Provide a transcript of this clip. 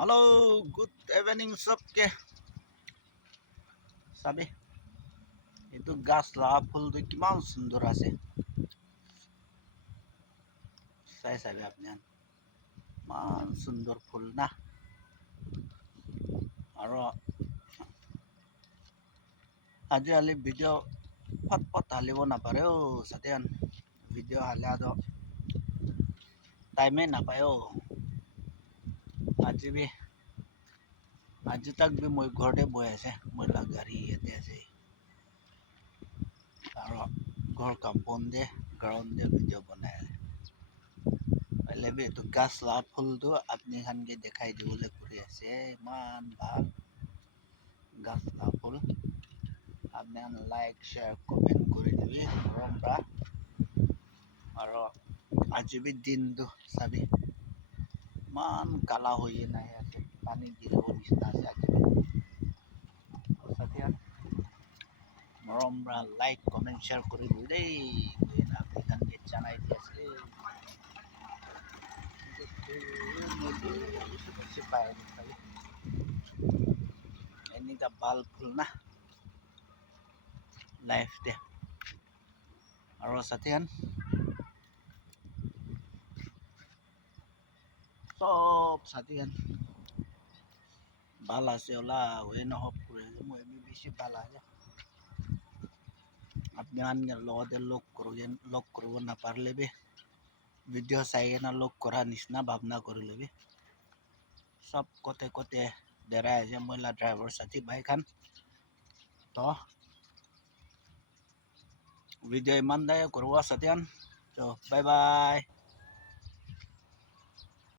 Halo, good evening सबके চাবি এইটো গাছ লা ফুলটো কিমান সুন্দৰ আছে চাই চাবি আপুনি ইমান সুন্দৰ ফুল না আৰু আজিকালি ভিডিঅ' ফট ফট হালিব নাপাৰে সাথীয়ান ভিডিঅ' হালে আদো টাইমে নাপায় আজি তাক বি মই ঘৰতে বহি আছে মই গাড়ী ইয়াতে আছে আৰু ঘৰ কম্পাউণ্ড দে গ্ৰাউণ্ড দে ভিডিঅ' বনাই আছে पहले भी तो गाछ ला फुल तो अपने खान के दिखाई दिबले কৰি আছে ইমান ভাল গাছ লা ফুল আপনি লাইক শেয়াৰ কমেন্ট কৰি দিবি মৰমৰা আৰু আজি বি দিনটো চাবি ইমান কালা হৈ নাই আছে পানী গিৰিব নিচিনা আছে আজি সাথীয়ান মৰমৰা লাইক কমেন্ট শেয়াৰ কৰি দিবি দেই আপনি খান के জানাই দি আছে ini ka balful na life deh aro satihan sob satihan bala se ola we no hop kure mo emi beshi bala ja apni an lode lok korbo na parle be video' চাই না লগ কৰা নিচিনা ভাৱনা কৰি ল'বি চব কতে কতে দেৰাই আছে মহিলা ড্ৰাইভাৰ সাথী বাইক খান তো ভিডিঅ' ইমান দায় কৰিব সাথীয়ান তো বাই বাই